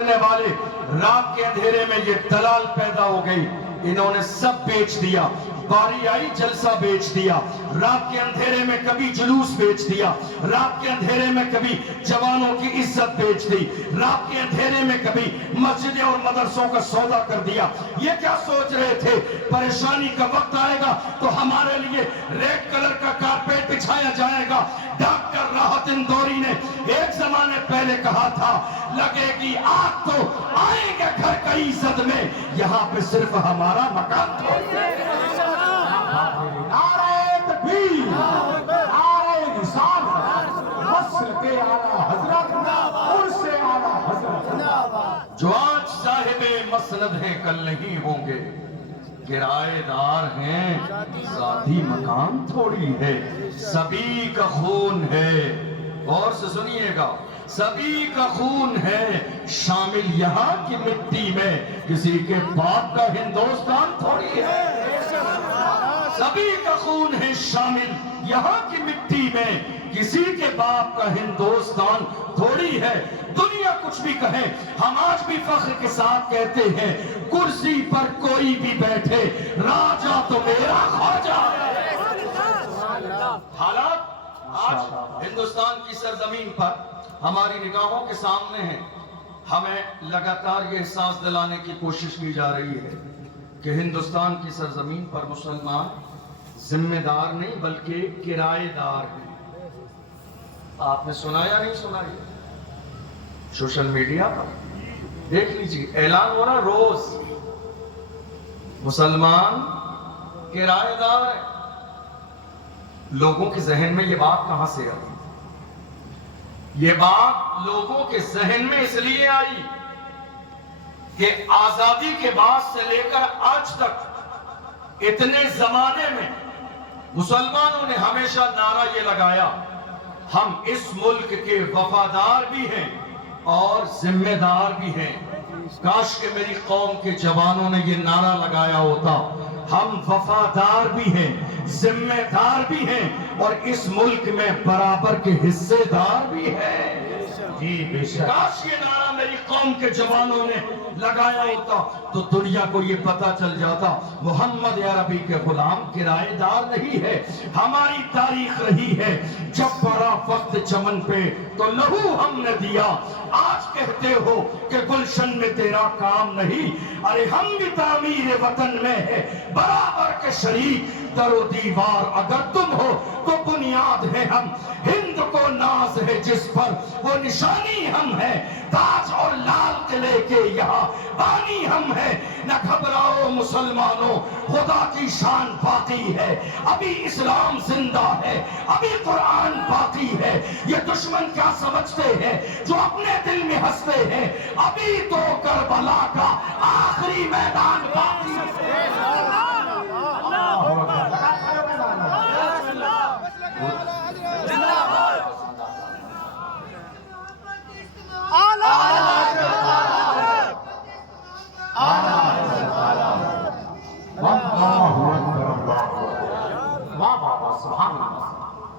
کرنے والے رات کے اندھیرے میں یہ دلال پیدا ہو گئی، انہوں نے سب بیچ دیا، باری آئی جلسہ بیچ دیا، رات کے اندھیرے میں کبھی جلوس بیچ دیا، رات کے اندھیرے میں کبھی جوانوں کی عزت بیچ دی، رات کے اندھیرے میں کبھی مسجدیں اور مدرسوں کا سودا کر دیا۔ یہ کیا سوچ رہے تھے پریشانی کا وقت آئے گا تو ہمارے لیے ریڈ کلر کا کارپیٹ بچھایا جائے گا۔ ڈاکٹر راحت اندوری نے ایک زمانے پہلے کہا تھا لگے گی آگ تو آئیں گے گھر کئی زد میں، یہاں پہ صرف ہمارا مکان تھا۔ نعرہ تکبیر، نعرہ رسالت، مصر کے اعلیٰ حضرت، عرص اعلیٰ حضرت، جو آج صاحب مسند ہیں کل نہیں ہوں گے، کرایہ دار ہیں ذاتی مقام تھوڑی ہے، سبھی کا خون ہے، غور سے سنیے گا، سبھی کا خون ہے شامل یہاں کی مٹی میں، کسی کے باپ کا ہندوستان تھوڑی ہے۔ سبھی کا خون ہے شامل یہاں کی مٹی میں، کسی کے باپ کا ہندوستان تھوڑی ہے۔ دنیا کچھ بھی کہے، ہم آج بھی فخر کے ساتھ کہتے ہیں کرسی پر کوئی بھی بیٹھے راجا تو میرا خواجہ ہے۔ حالات آج ہندوستان کی سرزمین پر ہماری نگاہوں کے سامنے ہیں، ہمیں لگاتار یہ احساس دلانے کی کوشش کی جا رہی ہے کہ ہندوستان کی سرزمین پر مسلمان ذمہ دار نہیں بلکہ کرایہ دار ہیں۔ آپ نے سنا یا نہیں سنا؟ یہ سوشل میڈیا پر دیکھ لیجیے، اعلان ہو رہا روز مسلمان کرایہ دار ہے۔ لوگوں کے ذہن میں یہ بات کہاں سے آئی؟ یہ بات لوگوں کے ذہن میں اس لیے آئی کہ آزادی کے بعد سے لے کر آج تک اتنے زمانے میں مسلمانوں نے ہمیشہ نعرہ یہ لگایا ہم اس ملک کے وفادار بھی ہیں اور ذمہ دار بھی ہیں۔ کاش کہ میری قوم کے جوانوں نے یہ نعرہ لگایا ہوتا ہم وفادار بھی ہیں، ذمہ دار بھی ہیں اور اس ملک میں برابر کے حصے دار بھی ہیں۔ جی بے شک۔ کاش یہ نعرہ میری قوم کے جوانوں نے لگایا ہوتا تو دنیا کو یہ پتا چل جاتا محمد عربی کے غلام کرایہ دار نہیں ہے۔ ہماری تاریخ رہی ہے جب بڑا وقت چمن پہ تو لہو ہم نے دیا، آج کہتے ہو کہ گلشن میں تیرا کام نہیں، ارے ہم بھی تعمیر وطن میں ہے برابر کے شریک، در و دیوار اگر تم ہو تو بنیاد ہے ہم، ہند کو ناز ہے جس پر وہ نشانی ہم ہے، تاج اور لال قلعے کے یہاں بانی ہم ہے، نہ گھبراؤ مسلمانوں خدا کی شان باقی ہے، ابھی اسلام زندہ ہے، ابھی قرآن باقی ہے۔ یہ دشمن کیا سمجھتے ہیں جو اپنے دل میں ہنستے ہیں، ابھی تو کربلا کا آخری میدان باقی ہے۔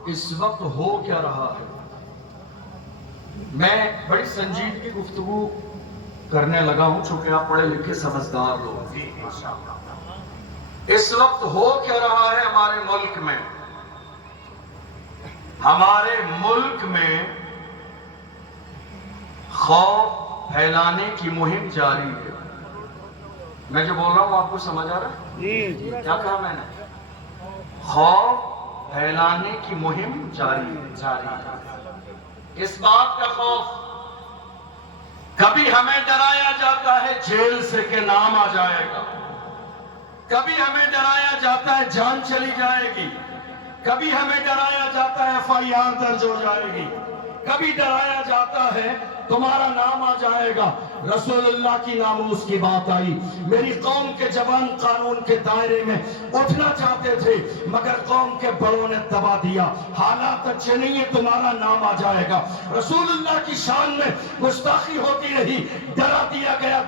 اس وقت ہو کیا رہا ہے؟ میں بڑی سنجیدگی گفتگو کرنے لگا ہوں چونکہ آپ پڑھے لکھے سمجھدار لوگ۔ اس وقت ہو کیا رہا ہے ہمارے ملک میں؟ ہمارے ملک میں خوف پھیلانے کی مہم جاری ہے۔ میں جو بول رہا ہوں آپ کو سمجھ آ رہا ہے؟ کیا کہا میں نے؟ خوف پھیلانے کی مہم جاری ہے۔ اس بات کا خوف، کبھی ہمیں ڈرایا جاتا ہے جیل سے کہ نام آ جائے گا، کبھی ہمیں ڈرایا جاتا ہے جان چلی جائے گی، کبھی ہمیں ڈرایا جاتا ہے FIR درج ہو جائے گی، کبھی ڈرایا جاتا ہے تمہارا نام آ جائے گا۔ رسول اللہ کی ناموس کی بات آئی، میری قوم کے جوان قانون کے دائرے میں اٹھنا چاہتے تھے مگر قوم کے بڑوں نے دبا دیا، حالات اچھے نہیں ہیں تمہارا نام آ جائے گا۔ رسول اللہ کی شان میں گستاخی ہوتی رہی، ڈرا دیا گیا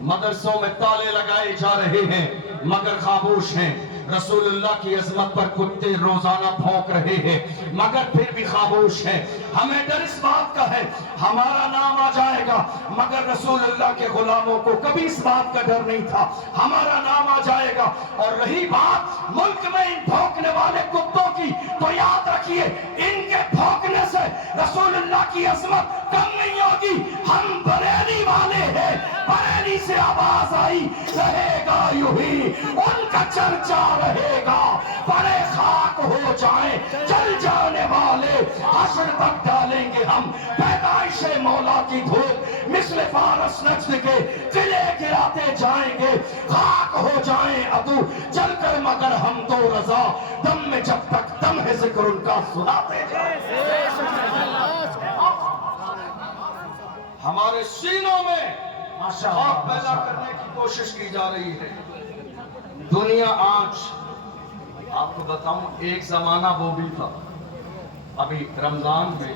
مدرسوں میں تالے لگائے جا رہے ہیں مگر خاموش ہیں، رسول اللہ کی عظمت پر کتے روزانہ بھونک رہے ہیں مگر پھر بھی خاموش ہیں۔ ہمیں ڈر اس بات کا ہے ہمارا نام آ جائے گا، مگر رسول اللہ کے غلاموں کو کبھی اس بات کا ڈر نہیں تھا ہمارا نام آ جائے گا۔ اور رہی بات ملک میں ان بھونکنے والے کتوں کی، تو یاد رکھیے ان کے بھونکنے سے رسول اللہ کی عظمت کم نہیں ہوگی۔ ہم بریلی والے ہیں، بریلی سے آواز آئی رہے گا یوں ہی، ان کا چرچا رہے گا، بڑے خاک ہو جائیں چل جانے والے، حشر تک ڈالیں گے ہم پیدائش مولا کی دھوپ، مثل فارس نجد کے قلعے گراتے جائیں گے، خاک ہو جائیں عدو چل کر مگر ہم تو رضا، دم میں جب تک دم ہے ذکر ان کا سناتے جائیں۔ ہمارے سینوں میں خوف پیدا کرنے کی کوشش کی جا رہی ہے۔ دنیا آج آپ کو بتاؤں ایک زمانہ وہ بھی تھا، ابھی رمضان میں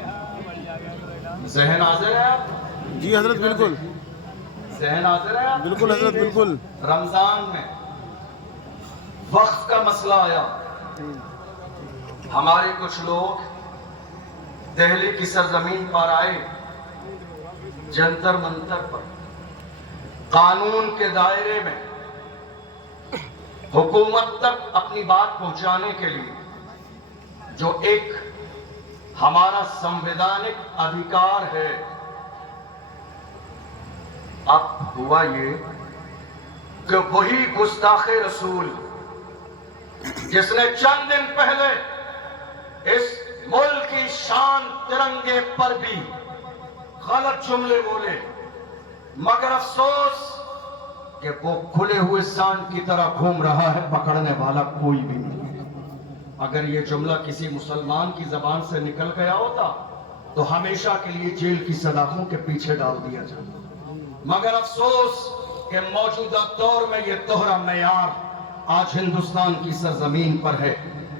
ذہن حاضر ہے آپ؟ جی حضرت بالکل ذہن حاضر ہے آپ؟ بالکل حضرت بالکل۔ رمضان میں وقت کا مسئلہ آیا، ہمارے کچھ لوگ دہلی کی سرزمین پر آئے، جنتر منتر پر قانون کے دائرے میں حکومت تک اپنی بات پہنچانے کے لیے جو ایک ہمارا سمویدھانک ادھیکار ہے۔ اب ہوا یہ کہ وہی گستاخ رسول جس نے چند دن پہلے اس ملک کی شان ترنگے پر بھی غلط جملے بولے، مگر افسوس کہ وہ کھلے ہوئے سانڈ کی طرح گھوم رہا ہے، پکڑنے والا کوئی بھی نہیں۔ اگر یہ جملہ کسی مسلمان کی زبان سے نکل گیا ہوتا تو ہمیشہ کے لیے جیل کی سلاخوں کے پیچھے ڈال دیا جاتا، مگر افسوس کہ موجودہ دور میں یہ دوہرا معیار آج ہندوستان کی سرزمین پر ہے۔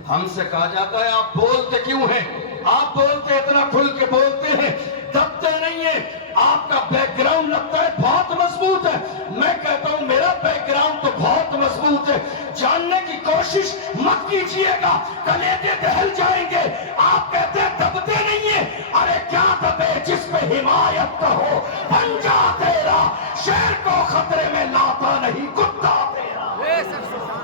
ہم سے کہا جاتا ہے آپ بولتے کیوں ہیں؟ آپ بولتے اتنا کھل کے بولتے ہیں، دبتے نہیں ہیں، آپ کا بیک گراؤنڈ لگتا ہے بہت مضبوط ہے۔ میں کہتا ہوں میرا بیک گراؤنڈ تو بہت مضبوط ہے، جاننے کی کوشش مت کیجئے گا، کلیجے دہل جائیں گے۔ آپ کہتے ہیں دبتے نہیں ہیں، ارے کیا دبے جس پہ حمایت کا ہو، پنجہ تیرا شیر کو خطرے میں لاتا نہیں کتا تیرا۔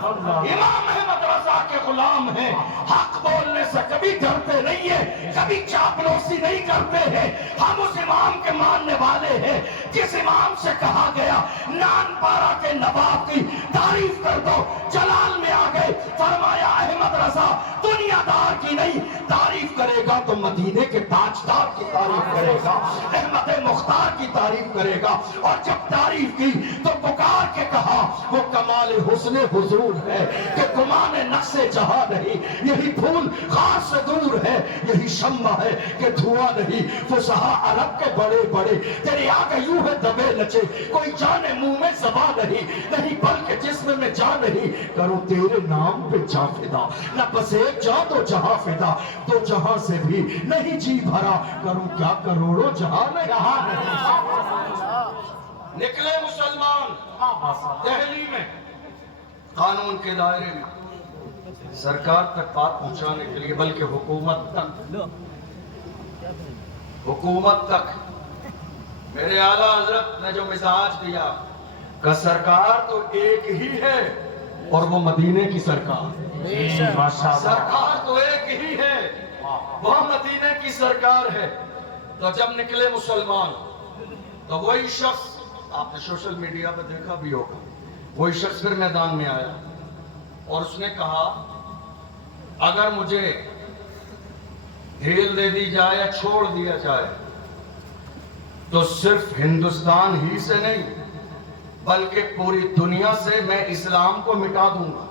امام احمد رضا کے غلام ہیں، حق بولنے سے کبھی ڈرتے نہیں ہیں، کبھی چاپلوسی نہیں کرتے ہیں۔ ہم اس امام کے ماننے والے ہیں جس امام سے کہا گیا نان پارا کے نواب کی تعریف کر دو، جلال میں آ گئے، فرمایا احمد رضا دنیا دار کی نہیں، تعریف کرے گا تو مدینے کے تاجدار کی تعریف کرے گا، احمد مختار کی تعریف کرے گا۔ اور جب تعریف کی تو پکار کے کہا وہ کمال حسن حضور ہے کہ گمان نقص جہاں نہیں، یہی پھول خار سے دور ہے، یہی شمع ہے کہ دھواں نہیں، فصحا عرب کے بڑے بڑے تیرے آگے یوں ہے دبے لچے، کوئی جانے منہ میں زبان نہیں بلکہ جسم میں جان نہیں، کرو تیرے نام پہ جاں فدا، نہ بس ایک جاں تو جہاں فدا، تو جہاں سے بھی نہیں جی بھرا، کروں کیا کروڑوں جہاں میں یہاں نہیں۔ نکلے مسلمان دہلی میں قانون کے دائرے میں سرکار تک بات پہنچانے کے لیے، بلکہ حکومت تک میرے اعلیٰ حضرت نے جو مزاج دیا کہ سرکار تو ایک ہی ہے اور وہ مدینے کی سرکار، سرکار تو ایک ہی ہے وہ مدینے کی سرکار ہے۔ تو جب نکلے مسلمان تو وہی شخص، آپ نے سوشل میڈیا پہ دیکھا بھی ہوگا، وہی شخص پھر میدان میں آیا اور اس نے کہا اگر مجھے ڈھیل دے دی جائے یا چھوڑ دیا جائے تو صرف ہندوستان ہی سے نہیں بلکہ پوری دنیا سے میں اسلام کو مٹا دوں گا۔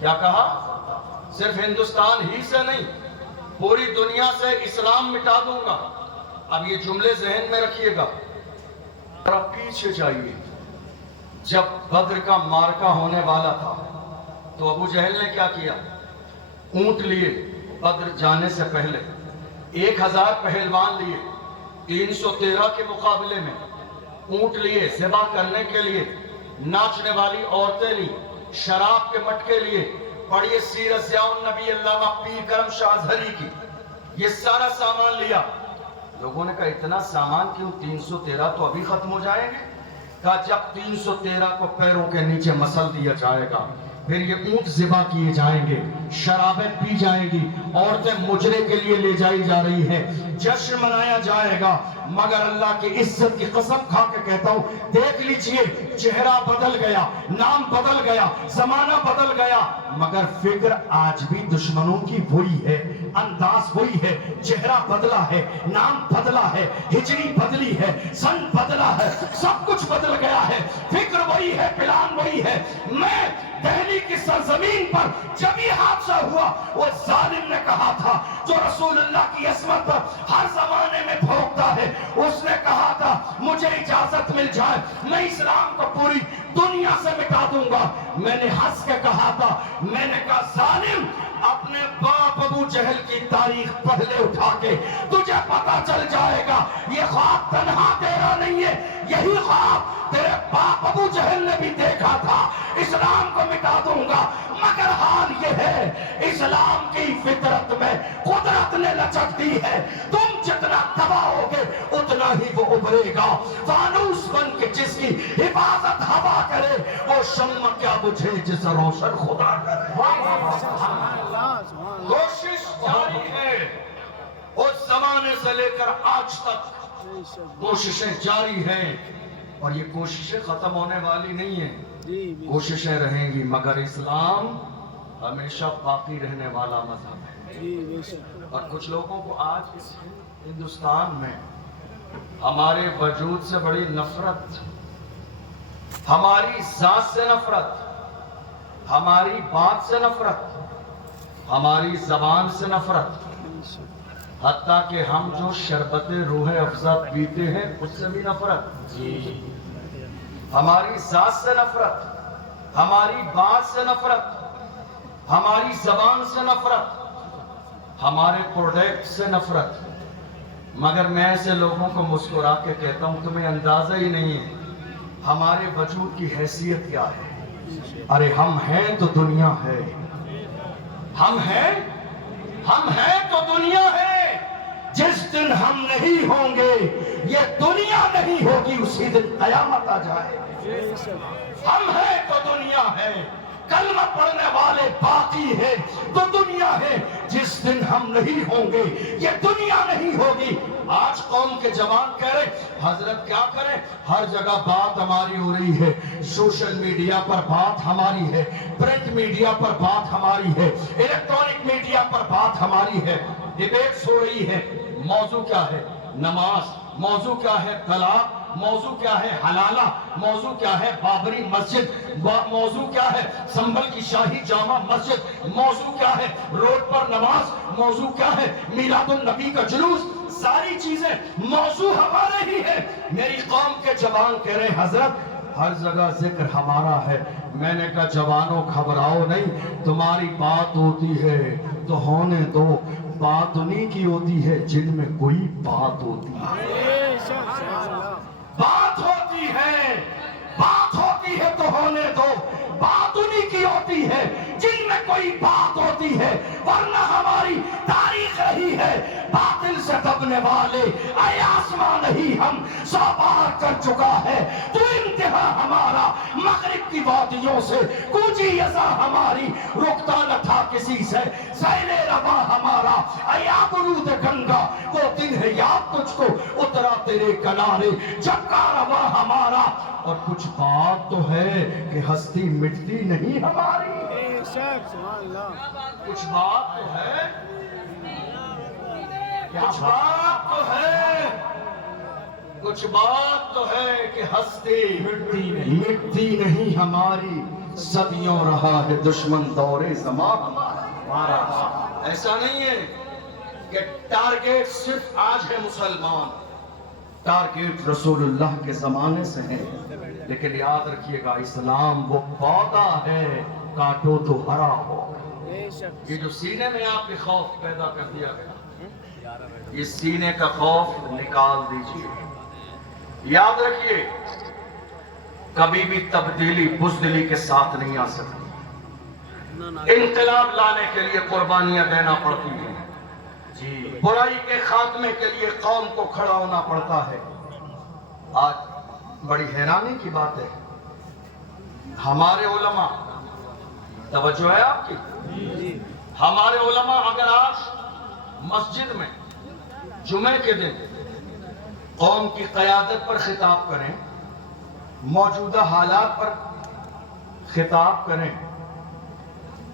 کیا کہا؟ صرف ہندوستان ہی سے نہیں پوری دنیا سے اسلام مٹا دوں گا۔ اب یہ جملے ذہن میں رکھیے گا، پیچھے جائیے، جب بدر کا مارکہ ہونے والا تھا تو ابو جہل نے کیا کیا؟ اونٹ لیے، بدر جانے سے پہلے 1000 پہلوان لیے، 313 کے مقابلے میں اونٹ لیے ذبح کرنے کے لیے، ناچنے والی عورتیں لی، شراب کے مٹکے لیے، پڑھیے سیرت ضیاء النبی علامہ پیر کرم شاہ اظہری کی، یہ سارا سامان لیا۔ لوگوں نے کہا اتنا سامان کیوں؟ 313 تو ابھی ختم ہو جائیں گے۔ کہا جب 313 کو پیروں کے نیچے مسل دیا جائے گا، پھر یہ اونٹ ذبح کیے جائیں گے، شرابیں پی جائیں گی، عورتیں مجرے کے لیے لے جائی جا رہی ہیں، جشن منایا جائے گا، مگر اللہ کی عزت کی قسم کھا کے کہتا ہوں دیکھ لیجئے چہرہ بدل گیا، نام بدل گیا، زمانہ بدل گیا، مگر فکر آج بھی دشمنوں کی وہی ہے، انداز وہی ہے، چہرہ بدلا ہے، نام بدلا ہے، ہجری بدلی ہے، سن بدلا ہے، سب کچھ بدل گیا ہے، فکر وہی ہے، پلان وہی ہے۔ میں دہلی کی سرزمین پر جب یہ حادثہ ہوا، وہ ظالم نے کہا تھا جو رسول اللہ کی عصمت پر ہر زمانے میں بھونکتا ہے، اس نے کہا تھا مجھے اجازت مل جائے میں اسلام کو پوری دنیا سے مٹا دوں گا۔ میں نے ہنس کے کہا تھا، میں نے کہا ظالم اپنے باپ ابو جہل کی تاریخ پہلے اٹھا کے تجھے پتا چل جائے گا یہ خواب تنہا تیرا نہیں ہے، یہی خواب تیرے باپ ابو جہل نے بھی دیکھا تھا، اسلام کو مٹا دوں گا۔ مگر حال یہ ہے اسلام کی فطرت میں قدرت نے لچک دی ہے، تم جتنا تباہ ہوگے اتنا ہی وہ ابھرے گا۔ فانوس بن کے جس کی حفاظت ہوا کرے وہ شمع کیا بجھے جس روشن خدا کرے۔ کوشش جاری ہے، اس زمانے سے لے کر آج تک کوششیں جاری ہیں، اور یہ کوششیں ختم ہونے والی نہیں ہیں، کوششیں رہیں گی، مگر اسلام ہمیشہ باقی رہنے والا مذہب ہے۔ اور کچھ لوگوں کو آج اس ہندوستان میں ہمارے وجود سے بڑی نفرت، ہماری ذات سے نفرت، ہماری بات سے نفرت، ہماری زبان سے نفرت، حتیٰ کہ ہم جو شربت روح افزا پیتے ہیں اس سے بھی نفرت، ہماری ذات سے نفرت، ہماری بات سے نفرت، ہماری زبان سے نفرت، ہمارے پروڈکٹ سے نفرت۔ مگر میں ایسے لوگوں کو مسکرا کے کہتا ہوں تمہیں اندازہ ہی نہیں ہے ہمارے وجود کی حیثیت کیا ہے۔ ارے ہم ہیں تو دنیا ہے، ہم ہیں تو دنیا ہے۔ جس دن ہم نہیں ہوں گے یہ دنیا نہیں ہوگی، اسی دن قیامت آ جائے۔ ہم ہیں تو دنیا ہے، کلمہ پڑھنے والے باقی ہیں تو دنیا ہے، جس دن ہم نہیں ہوں گے یہ دنیا نہیں ہوگی۔ آج قوم کے جوان کہہ رہے حضرت کیا کریں، ہر جگہ بات ہماری ہو رہی ہے، سوشل میڈیا پر بات ہماری ہے، پرنٹ میڈیا پر بات ہماری ہے، الیکٹرانک میڈیا پر بات ہماری ہے، ڈیبیٹس ہو رہی ہے۔ موضوع کیا ہے؟ نماز۔ موضوع کیا ہے؟ طلاق۔ موضوع کیا ہے؟ حلالہ۔ موضوع کیا ہے؟ بابری مسجد۔ موضوع کیا ہے؟ سنبھل کی شاہی جامع مسجد۔ موضوع کیا ہے؟ روڈ پر نماز۔ موضوع کیا ہے؟ میلاد النبی کا جلوس۔ ساری چیزیں موضوع ہمارے ہی ہے۔ میری قوم کے جوان کہہ رہے حضرت ہر جگہ ذکر ہمارا ہے۔ میں نے کہا جوانوں گھبراؤ نہیں، تمہاری بات ہوتی ہے تو ہونے دو، بات انہی کی ہوتی ہے جن میں کوئی بات ہوتی ہے۔ بات ہوتی ہے تو ہونے دو، بات انہی کی ہوتی ہے جن میں کوئی بات ہوتی ہے، ورنہ ہماری تاریخ رہی ہے باطل سے دبنے والے، اے آسمان نہیں ہم 100 بار کر چکا ہے تو انتہا ہمارا مغرب کی وادیوں سے، کوچی یزا ہماری رکتا نہ تھا کسی سے، سیل روا ہمارا اے آبرود گنگا، وہ دن ہے یاد تجھ کو اترا تیرے کنارے، چکا روا ہمارا۔ اور کچھ بات تو ہے کہ ہستی مٹتی نہیں ہماری، کچھ بات تو ہے، کچھ بات تو ہے، کچھ بات تو ہے کہ ہستی مٹتی نہیں ہماری، صدیوں رہا ہے دشمن دور زمان ہمارا۔ ایسا نہیں ہے کہ ٹارگیٹ صرف آج ہے مسلمان، ٹارگیٹ رسول اللہ کے زمانے سے ہے، لیکن یاد رکھیے گا اسلام وہ پودا ہے کاٹو تو ہرا ہو۔ یہ جو سینے میں آپ کے خوف پیدا کر دیا گیا، یہ سینے کا خوف نکال دیجئے، یاد رکھیے کبھی بھی تبدیلی بزدلی کے ساتھ نہیں آ سکتی. انقلاب لانے کے لیے قربانیاں دینا پڑتی ہیں. جی برائی کے خاتمے کے لیے قوم کو کھڑا ہونا پڑتا ہے. آج بڑی حیرانی کی بات ہے ہمارے علماء، توجہ ہے آپ کی، ہمارے علماء اگر آج مسجد میں جمعے کے دن قوم کی قیادت پر خطاب کریں، موجودہ حالات پر خطاب کریں،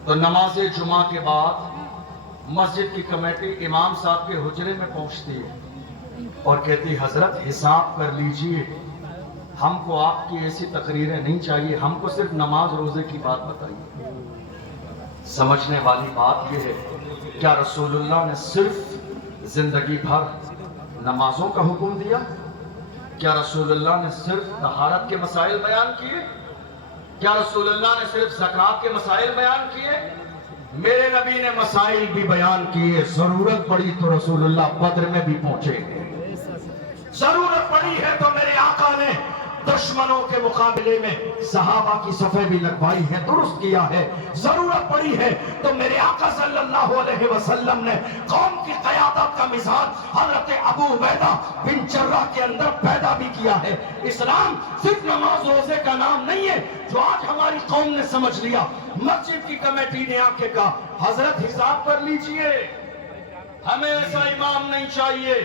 تو نماز جمعہ کے بعد مسجد کی کمیٹی امام صاحب کے حجرے میں پہنچتی ہے اور کہتی حضرت حساب کر لیجئے، ہم کو آپ کی ایسی تقریریں نہیں چاہیے، ہم کو صرف نماز روزے کی بات بتائیے. سمجھنے والی بات یہ ہے کیا رسول اللہ نے صرف زندگی بھر نمازوں کا حکم دیا؟ کیا رسول اللہ نے صرف طہارت کے مسائل بیان کیے؟ کیا رسول اللہ نے صرف زکوٰۃ کے مسائل بیان کیے؟ میرے نبی نے مسائل بھی بیان کیے. ضرورت پڑی تو رسول اللہ بدر میں بھی پہنچے. ضرورت پڑی ہے تو میرے آقا نے دشمنوں کے مقابلے میں صحابہ کی صفیں بھی لگوائی ہے، درست کیا ہے. ضرورت پڑی ہے تو میرے آقا صلی اللہ علیہ وسلم نے قوم کی قیادت کا مزاج حضرت ابو عبیدہ بن جراح کے اندر پیدا بھی کیا ہے. اسلام صرف نماز روزے کا نام نہیں ہے جو آج ہماری قوم نے سمجھ لیا. مسجد کی کمیٹی نے آ کے کہا حضرت حساب کر لیجئے، ہمیں ایسا امام نہیں چاہیے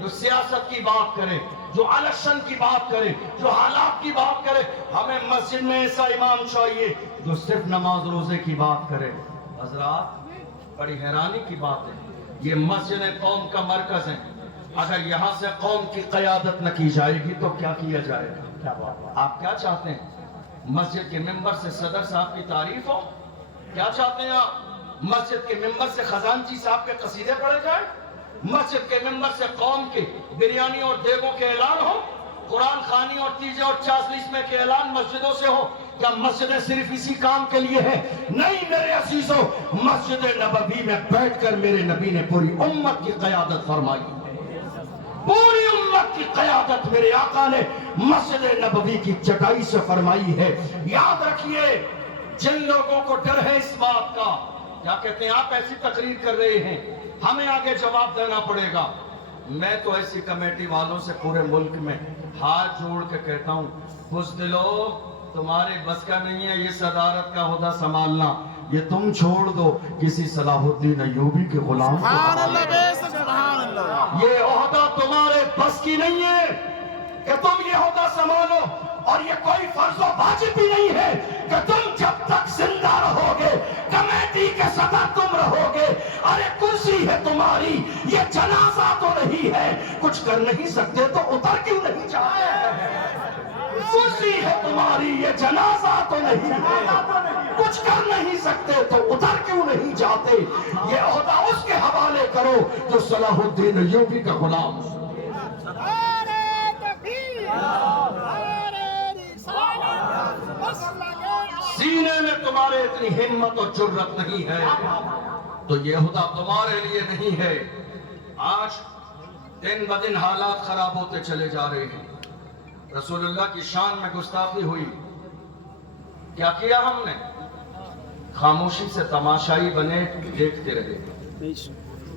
جو سیاست کی بات کرے، جو الیکشن کی بات کرے، جو حالات کی بات کرے. ہمیں مسجد میں ایسا امام چاہیے جو صرف نماز روزے کی بات کرے. حضرات بڑی حیرانی کی بات ہے، یہ مسجد قوم کا مرکز ہے. اگر یہاں سے قوم کی قیادت نہ کی جائے گی تو کیا کیا جائے گا؟ آپ کیا چاہتے ہیں مسجد کے ممبر سے صدر صاحب کی تعریف ہو؟ کیا چاہتے ہیں آپ مسجد کے ممبر سے خزانچی صاحب کے قصیدے پڑھے جائیں؟ مسجد کے ممبر سے قوم کی بریانی اور دیگوں کے اعلان ہو؟ قرآن خوانی اور تیجے اور چالیسویں کے اعلان مسجدوں سے ہو؟ کیا مسجدیں صرف اسی کام کے لیے ہیں؟ نہیں میرے عزیزوں، مسجد نبوی میں بیٹھ کر میرے نبی نے پوری امت کی قیادت فرمائی. پوری امت کی قیادت میرے آقا نے مسجد نبوی کی چٹائی سے فرمائی ہے. یاد رکھیے جن لوگوں کو ڈر ہے اس بات کا، کیا کہتے ہیں آپ ایسی تقریر کر رہے ہیں ہمیں آگے جواب دینا پڑے گا. میں تو ایسی کمیٹی والوں سے پورے ملک میں ہاتھ جوڑ کے کہتا ہوں بزدلو تمہارے بس کا نہیں ہے یہ صدارت کا عہدہ سنبھالنا، یہ تم چھوڑ دو کسی صلاح الدین ایوبی کے غلام کو. یہ عہدہ تمہارے بس کی نہیں ہے کہ تم یہ عہدہ سنبھالو، اور یہ کوئی فرض و واجب بھی نہیں ہے کہ تم جب تک زندہ رہو گے کمیٹی کے صدر تم رہو گے. ارے کرسی ہے تمہاری، یہ جنازہ تو نہیں ہے. کچھ کر نہیں سکتے تو اتر کیوں نہیں جاتے؟ کرسی ہے تمہاری، یہ جنازہ تو نہیں ہے. کچھ کر نہیں سکتے تو اتر کیوں نہیں جاتے؟ یہ عہدہ اس کے حوالے کرو جو صلاح الدین ایوبی کا غلام. سینے میں تمہارے اتنی ہمت اور جرت نہیں ہے تو یہ عہدہ تمہارے لیے نہیں ہے. آج دن بدن حالات خراب ہوتے چلے جا رہے ہیں. رسول اللہ کی شان میں گستاخی ہوئی، کیا کیا ہم نے؟ خاموشی سے تماشائی بنے دیکھتے رہے.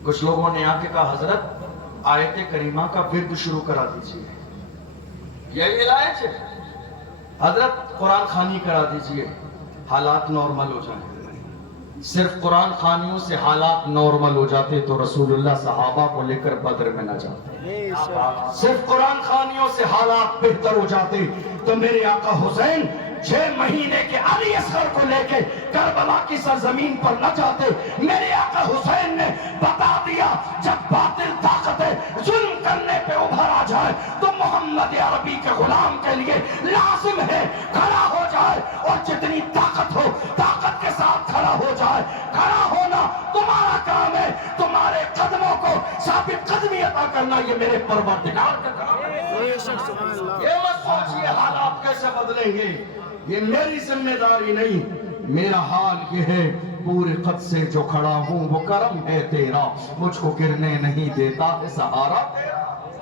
کچھ لوگوں نے آ کے کہا حضرت آیت کریمہ کا ورد شروع کرا دیجئے، یہی علاج ہے. حضرت قرآن خوانی کرا دیجئے، حالات نارمل ہو جائیں. صرف قرآن خوانیوں سے حالات نارمل ہو جاتے تو رسول اللہ صحابہ کو لے کر بدر میں نہ جاتے. صرف قرآن خوانیوں سے حالات بہتر ہو جاتے تو میرے آقا حسین 6 مہینے کے علی اصغر کو لے کے کربلا کی سرزمین پر نہ جاتے. میرے آقا حسین نے بتا دیا جب باطل طاقتیں ظلم کرنے پہ ابھر آ جائے تو محمد عربی کے غلام کے لیے لازم ہے کھڑا ہو جائے، اور جتنی طاقت ہو طاقت کے ساتھ کھڑا ہو جائے. کھڑا ہونا تمہارا کام ہے، تمہارے قدموں کو ثابت قدمی عطا کرنا یہ میرے پروردگار کا کام ہے. یہ مت سوچئے حالات کیسے بدلیں گے، یہ میری ذمہ داری نہیں. میرا حال یہ ہے پورے قد سے جو کھڑا ہوں وہ کرم ہے تیرا، مجھ کو گرنے نہیں دیتا ہے سہارا تیرا.